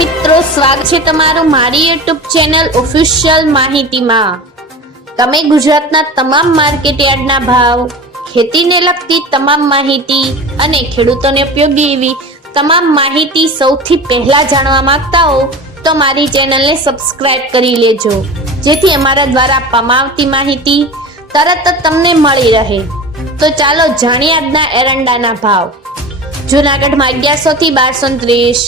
મિત્રો, સ્વાગત છે તમારું મારી YouTube ચેનલ ઓફિશિયલ માહિતીમાં। તમે ગુજરાતના તમામ માર્કેટયાર્ડના ભાવ, ખેતીને લગતી તમામ માહિતી અને ખેડૂતોને ઉપયોગી એવી તમામ માહિતી સૌથી પહેલા જાણવા માંગતા હો તો મારી ચેનલને સબસ્ક્રાઇબ કરી લેજો, જેથી અમારા દ્વારા આપવામાં આવતી માહિતી તરત જ તમને મળી રહે। તો ચાલો જાણીએ આજના એરંડાના ભાવ। જૂનાગઢમાં 1100 થી 1230,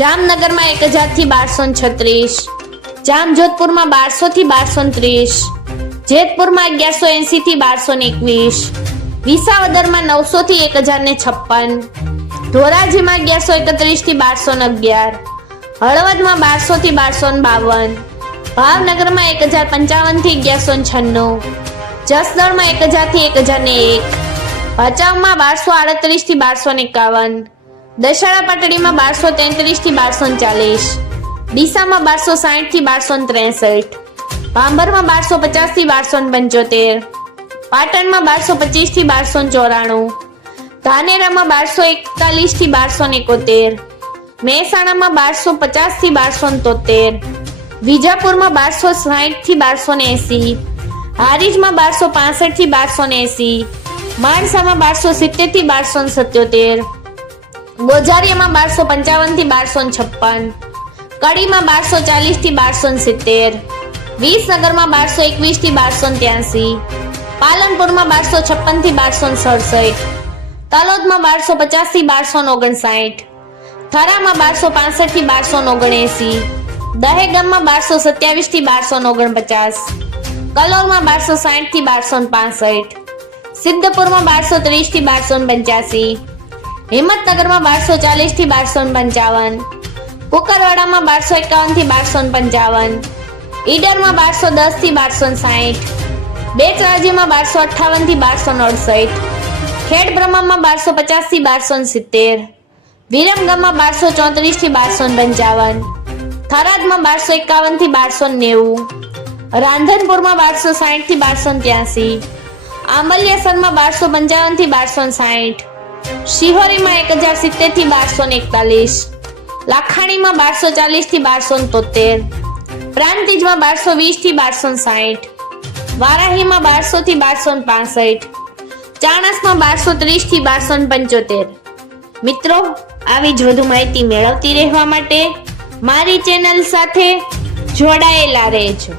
જામનગરમાં 1000 થી 1236, જામજોધપુરમાં 1200 થી 1230, જેતપુરમાં 1180 થી 1221, વિસાવદરમાં 900 થી 1056, ધોરાજીમાં 1131 થી 1211, હળવદમાં 1200 થી 1252, ભાવનગરમાં 1055 થી 1196, જસદણમાં 1000 થી 1001, ભચાઉમાં 1238 થી 1251, દશેરા પાટડીમાં 1233 થી 1240, ડીસામાં 1260 થી 1263, ભાંભરમાં 1250 થી 1275, પાટણમાં 1225 થી 1294, ધાનેરામાં 1241 થી 1271, મહેસાણામાં 1250 થી 1273, વિજાપુરમાં 1260 થી 1280, હારીજમાં 1265 થી 1280, માણસામાં 1270 થી 1277, ગોઝારિયામાં 1255 થી 1256, કડીમાં 1240 થી 1270, વિસનગરમાં 1221 થી 1283, પાલનપુરમાં 1256 થી 1267, તલોદમાં 1250 થી 1259, થરામાં 1265 થી 1279, દહેગામમાં 1227 થી 1249, કલોલમાં 1260 થી 1265, સિદ્ધપુરમાં 1230 થી 1285, હિંમતનગરમાં 1240 થી 1255, કુકરવાડામાં 1251 થી 1255, ઈડરમાં 1210 થી 1260, બેચરાજીમાં 1258 થી 1269, ખેડબ્રહ્મામાં 1250 થી 1270, વિરમગામમાં 1234 થી 1255, થરાદમાં 1251 થી 1290, રાંધનપુરમાં 1260 થી 1283, આંબલિયાસરમાં 1255 થી 1260, શિહોરીમાં 1070 થી 1241, લાખાણીમાં 1240 થી 1273, પ્રાંતિજમાં 1220 થી 1260, વારાહીમાં 1200 થી 1265, ચાણસમાં 1230 થી 1275। મિત્રો, આવી જ વધુ માહિતી મેળવતી રહેવા માટે મારી ચેનલ સાથે જોડાયેલા રહેજો।